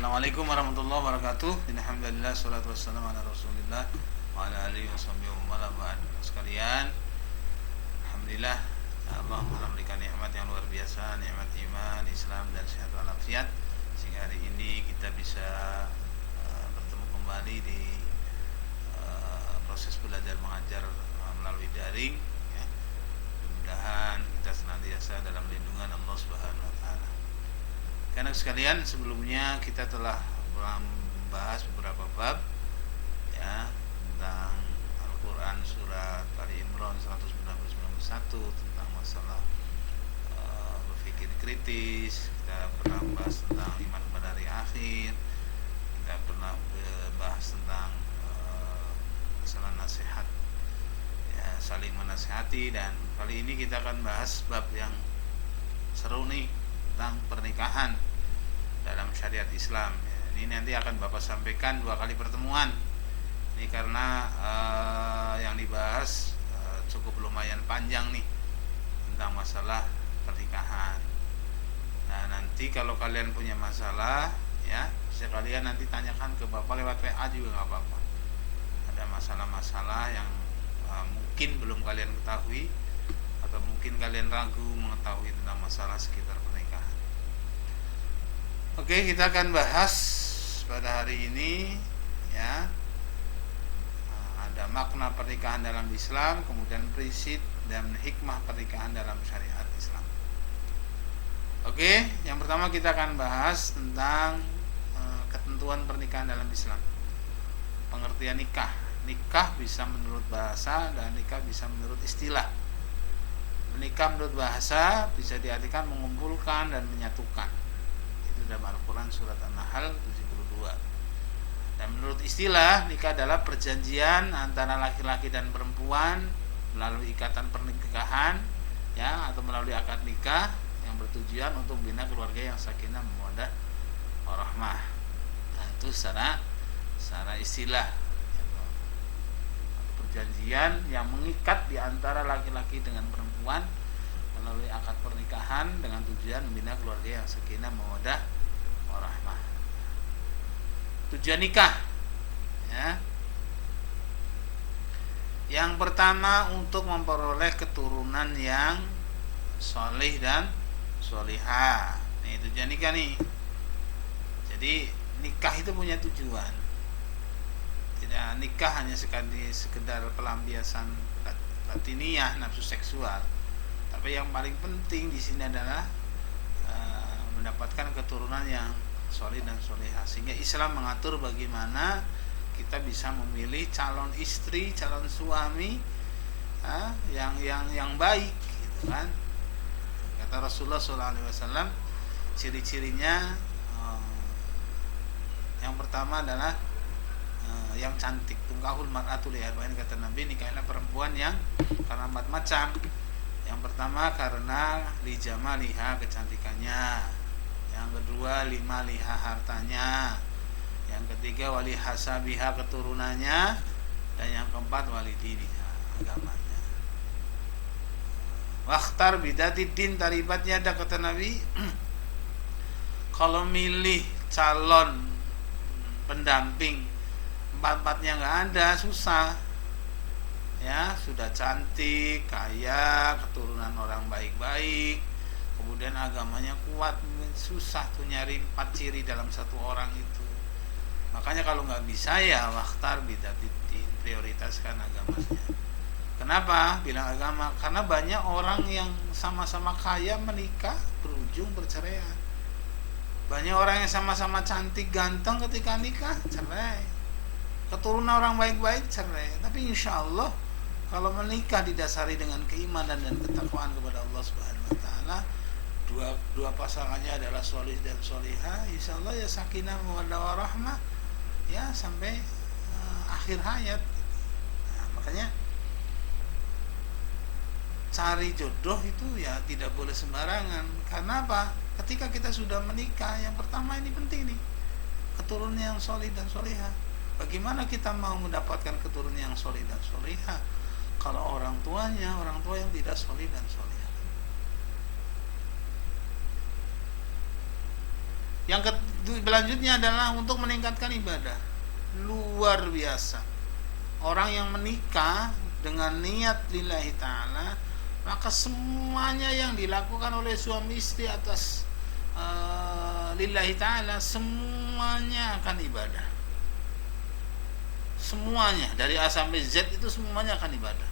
Assalamualaikum warahmatullahi wabarakatuh. Alhamdulillah salatu wassalamu ala Rasulillah wa ala alihi washabihi wa man wala. Sekalian, alhamdulillah Allah memberikan nikmat yang luar biasa, nikmat iman, Islam dan sehat walafiat sehingga hari ini kita bisa bertemu kembali di proses belajar mengajar melalui daring ya. Mudah-mudahan kita senantiasa dalam lindungan Allah Subhanahu wa taala. Karena sekalian, sebelumnya kita telah membahas beberapa bab ya tentang Al-Qur'an surat Ali Imran 191 tentang masalah berpikir kritis. Kita pernah bahas tentang iman pada hari akhir. Kita pernah bahas tentang masalah nasihat ya, saling menasihati, dan kali ini kita akan bahas bab yang seru nih tentang pernikahan dalam syariat Islam ya. Ini nanti akan Bapak sampaikan 2 kali pertemuan ini karena yang dibahas cukup lumayan panjang nih tentang masalah pernikahan. Nah, nanti kalau kalian punya masalah ya sekalian nanti tanyakan ke Bapak lewat WA juga nggak apa-apa. Ada masalah-masalah yang mungkin belum kalian ketahui atau mungkin kalian ragu mengetahui tentang masalah sekitar pernikahan. Oke, kita akan bahas pada hari ini ya ada makna pernikahan dalam Islam, kemudian prinsip dan hikmah pernikahan dalam syariat Islam. Oke, yang pertama kita akan bahas tentang ketentuan pernikahan dalam Islam. Pengertian nikah. Nikah bisa menurut bahasa dan nikah bisa menurut istilah. Menikah menurut bahasa bisa diartikan mengumpulkan dan menyatukan. Itu dalam Al-Quran surat An-Nahl 72. Dan menurut istilah, nikah adalah perjanjian antara laki-laki dan perempuan melalui ikatan pernikahan ya, atau melalui akad nikah yang bertujuan untuk membina keluarga yang sakinah mawaddah warahmah. Nah, itu secara istilah, perjanjian yang mengikat di antara laki-laki dengan perempuan melalui akad pernikahan dengan tujuan membina keluarga yang sakinah mawaddah warahmah. Tujuan nikah ya. Yang pertama untuk memperoleh keturunan yang soleh dan solihah. Nih tujuan nikah nih. Jadi nikah itu punya tujuan. Tidak nikah hanya sekedar pelampiasan batiniah nafsu seksual. Tapi yang paling penting di sini adalah mendapatkan keturunan yang soleh dan solehah. Sehingga Islam mengatur bagaimana kita bisa memilih calon istri, calon suami yang baik, gitu kan? Kata Rasulullah SAW, ciri-cirinya yang pertama adalah yang cantik. Tungkahul mar'atul arba'in, kata Nabi, nikahlah perempuan yang karena 4 macam. Yang pertama karena lijamaliha, kecantikannya. Yang kedua limaliha, hartanya. Yang ketiga wali hasabiha, keturunannya. Dan yang keempat walidiniha, agamanya. Wakhtar bidatidin taribatnya, ada kata Nabi. Kalau milih calon pendamping 4-4-nya nggak ada, susah ya. Sudah cantik, kaya, keturunan orang baik-baik, kemudian agamanya kuat, susah tuh nyari 4 ciri dalam satu orang itu. Makanya kalau nggak bisa ya wakhtar bidatidin, prioritaskan agamanya. Kenapa bilang agama? Karena banyak orang yang sama-sama kaya menikah berujung perceraian. Banyak orang yang sama-sama cantik ganteng ketika nikah cerai. Keturunan orang baik-baik cerai. Tapi insya Allah kalau menikah didasari dengan keimanan dan ketakwaan kepada Allah Subhanahu wa taala, dua pasangannya adalah solih dan solihah, insya Allah ya sakinah mawaddah warahmah ya sampai akhir hayat. Nah, makanya cari jodoh itu ya tidak boleh sembarangan. Karena apa? Ketika kita sudah menikah, yang pertama ini penting nih, keturunan yang solih dan solihah. Bagaimana kita mau mendapatkan keturunan yang solih dan solihah kalau orang tua yang tidak solih dan solihah? Selanjutnya adalah untuk meningkatkan ibadah. Luar biasa. Orang yang menikah dengan niat lillahi ta'ala, maka semuanya yang dilakukan oleh suami istri atas lillahi ta'ala, semuanya akan ibadah. Semuanya dari A sampai Z itu semuanya akan ibadah.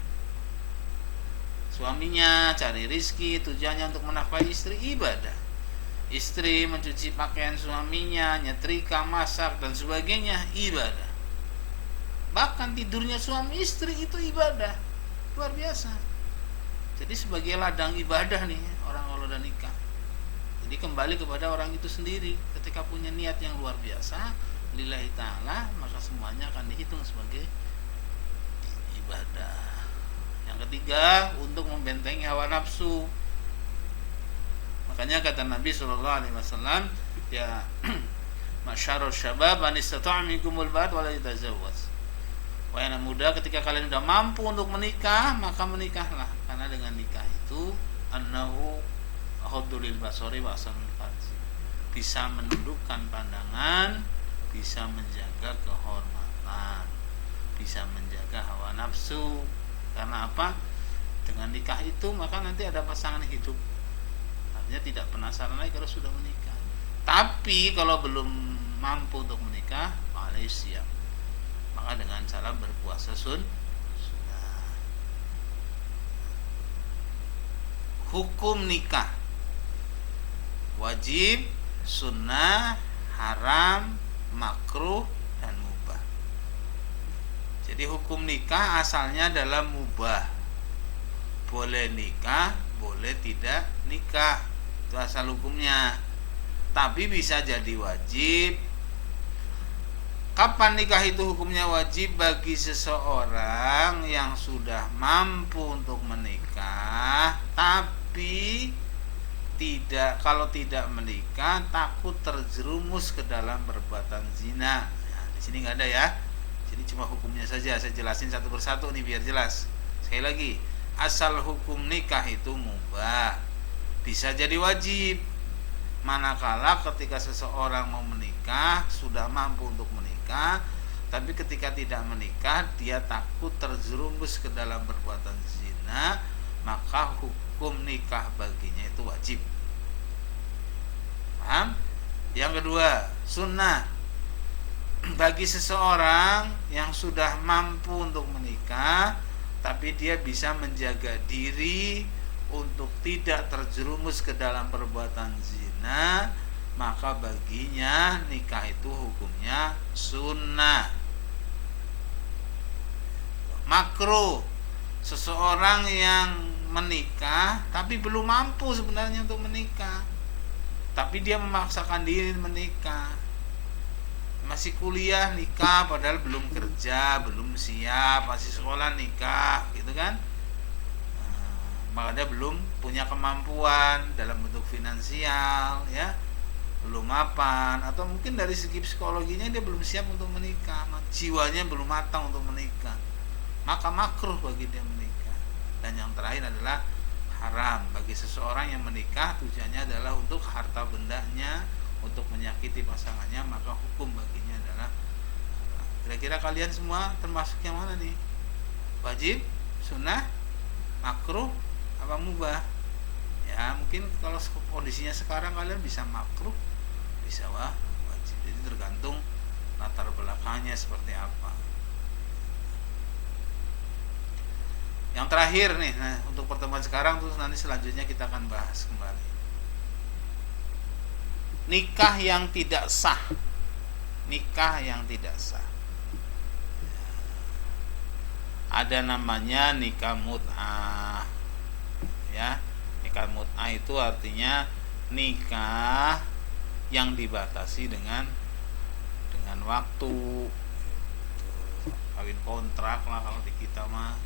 Suaminya cari rizki, tujuannya untuk menafkahi istri, ibadah. Istri mencuci pakaian suaminya, nyetrika, masak dan sebagainya, ibadah. Bahkan tidurnya suami istri itu ibadah. Luar biasa. Jadi sebagai ladang ibadah nih orang kalau udah nikah. Jadi kembali kepada orang itu sendiri. Ketika punya niat yang luar biasa lillahi ta'ala, maka semuanya akan dihitung sebagai ibadah. Yang ketiga, untuk membentengi hawa nafsu. Makanya kata Nabi SAW, ya masyarul syabab man istata'a minkumul ba'at wa la yatazawwaj. Wahai anak muda, ketika kalian sudah mampu untuk menikah, maka menikahlah. Karena dengan nikah itu annahu ahadul basari wa asanul farji. Bisa menundukkan pandangan, bisa menjaga kehormatan, bisa menjaga hawa nafsu. Karena apa? Dengan nikah itu maka nanti ada pasangan hidup. Artinya tidak penasaran lagi kalau sudah menikah. Tapi kalau belum mampu untuk menikah, siap. Maka dengan cara berpuasa sunnah. Hukum nikah: wajib, sunnah, haram, makruh, dan mubah. Jadi hukum nikah asalnya adalah mubah. Boleh nikah, boleh tidak nikah. Itu asal hukumnya. Tapi bisa jadi wajib. Kapan nikah itu hukumnya wajib? Bagi seseorang yang sudah mampu untuk menikah, tapi kalau tidak menikah takut terjerumus ke dalam perbuatan zina. Nah, di sini nggak ada ya. Jadi cuma hukumnya saja saya jelasin satu persatu nih biar jelas. Sekali lagi, asal hukum nikah itu mubah, bisa jadi wajib. Manakala ketika seseorang mau menikah, sudah mampu untuk menikah, tapi ketika tidak menikah dia takut terjerumus ke dalam perbuatan zina, maka hukum nikah baginya itu wajib. Paham? Yang kedua, sunnah. Bagi seseorang yang sudah mampu untuk menikah, tapi dia bisa menjaga diri untuk tidak terjerumus ke dalam perbuatan zina, maka baginya nikah itu hukumnya sunnah. Makruh, seseorang yang menikah tapi belum mampu sebenarnya untuk menikah, tapi dia memaksakan diri menikah. Masih kuliah nikah padahal belum kerja, belum siap, masih sekolah nikah, gitu kan? Maka dia belum punya kemampuan dalam bentuk finansial, ya, belum mapan, atau mungkin dari segi psikologinya dia belum siap untuk menikah, jiwanya belum matang untuk menikah, maka makruh bagi dia menikah. Dan yang terakhir adalah haram bagi seseorang yang menikah, tujuannya adalah untuk harta bendanya, untuk menyakiti pasangannya, maka hukum baginya adalah haram. Kira-kira kalian semua termasuk yang mana nih? Wajib, sunnah, makruh, apa mubah? Ya mungkin kalau kondisinya sekarang kalian bisa makruh, bisa wajib. Jadi tergantung latar belakangnya seperti apa. Yang terakhir nih, nah, untuk pertemuan sekarang, terus nanti selanjutnya kita akan bahas kembali nikah yang tidak sah. Nikah yang tidak sah, ada namanya nikah mut'ah, ya. Nikah mut'ah itu artinya nikah yang dibatasi dengan waktu, kawin kontrak lah kalau di kita mah.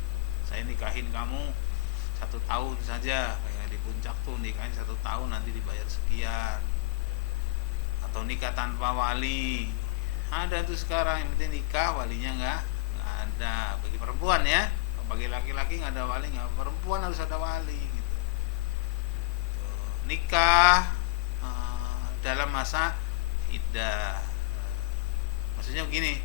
Saya nikahin kamu 1 tahun saja, kayak di puncak tuh nikahin 1 tahun nanti dibayar sekian. Atau nikah tanpa wali, ada tuh sekarang, yang penting nikah walinya nggak ada. Bagi perempuan ya, bagi laki-laki nggak ada wali, nggak, perempuan harus ada wali gitu. Nikah dalam masa iddah. Maksudnya begini,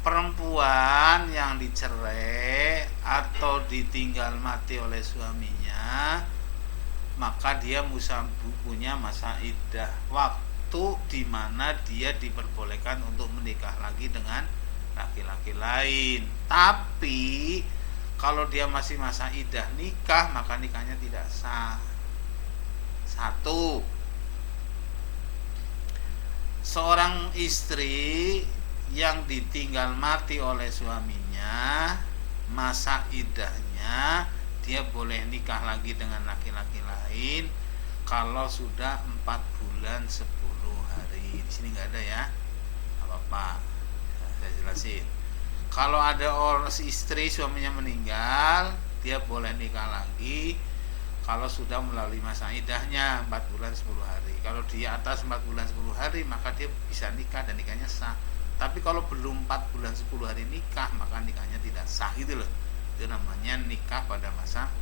perempuan yang dicerai atau ditinggal mati oleh suaminya, maka dia punya masa iddah, waktu di mana dia diperbolehkan untuk menikah lagi dengan laki-laki lain. Tapi kalau dia masih masa iddah nikah, maka nikahnya tidak sah. Satu, seorang istri yang ditinggal mati oleh suaminya, masa iddahnya dia boleh nikah lagi dengan laki-laki lain kalau sudah 4 bulan 10 hari. Di sini nggak ada ya, apa-apa, saya jelasin. Kalau ada orang istri suaminya meninggal, dia boleh nikah lagi kalau sudah melalui masa iddahnya 4 bulan 10 hari. Kalau di atas 4 bulan 10 hari, maka dia bisa nikah dan nikahnya sah. Tapi kalau belum 4 bulan 10 hari nikah, maka nikahnya tidak sah, gitu loh. Itu namanya nikah pada masa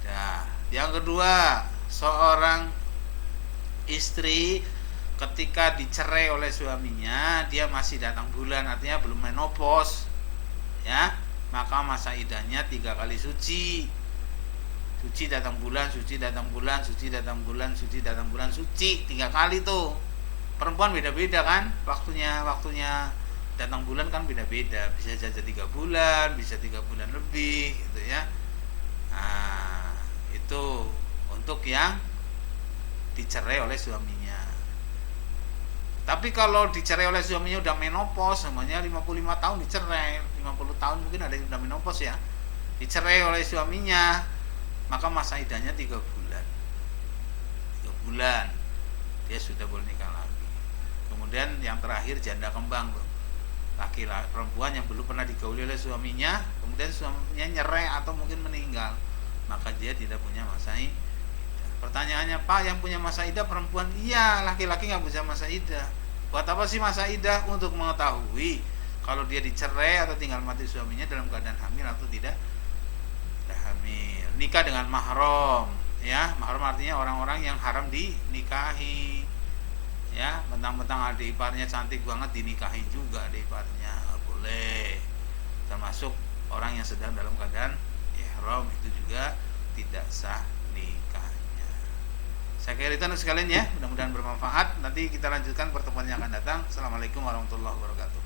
iddah. Yang kedua, seorang istri ketika dicerai oleh suaminya, dia masih datang bulan, artinya belum menopause, ya, maka masa iddahnya 3 kali suci. Suci datang bulan, suci datang bulan, suci datang bulan, suci datang bulan, suci 3 kali tuh. Perempuan beda-beda kan, waktunya datang bulan kan beda-beda, bisa saja 3 bulan, bisa 3 bulan lebih, gitu ya. Nah, itu untuk yang dicerai oleh suaminya. Tapi kalau dicerai oleh suaminya udah menopause, semuanya 55 tahun dicerai, 50 tahun mungkin ada yang udah menopause ya, dicerai oleh suaminya, maka masa iddahnya 3 bulan. 3 bulan dia sudah boleh nikah lagi. Kemudian yang terakhir janda kembang tuh, laki-laki perempuan yang belum pernah digauli oleh suaminya, kemudian suaminya nyerai atau mungkin meninggal, maka dia tidak punya masa iddah. Pertanyaannya, Pak, yang punya masa iddah perempuan? Iya, laki-laki nggak punya masa iddah. Buat apa sih masa iddah? Untuk mengetahui kalau dia dicerai atau tinggal mati suaminya dalam keadaan hamil atau tidak hamil. Nikah dengan mahram, ya, mahram artinya orang-orang yang haram dinikahi, ya. Mentang-mentang adik iparnya cantik banget dinikahi juga adik iparnya, nggak boleh. Termasuk orang yang sedang dalam keadaan ihram, itu juga tidak sah nikahnya. Saya kira itu sekalian ya, mudah-mudahan bermanfaat. Nanti kita lanjutkan pertemuan yang akan datang. Assalamualaikum warahmatullahi wabarakatuh.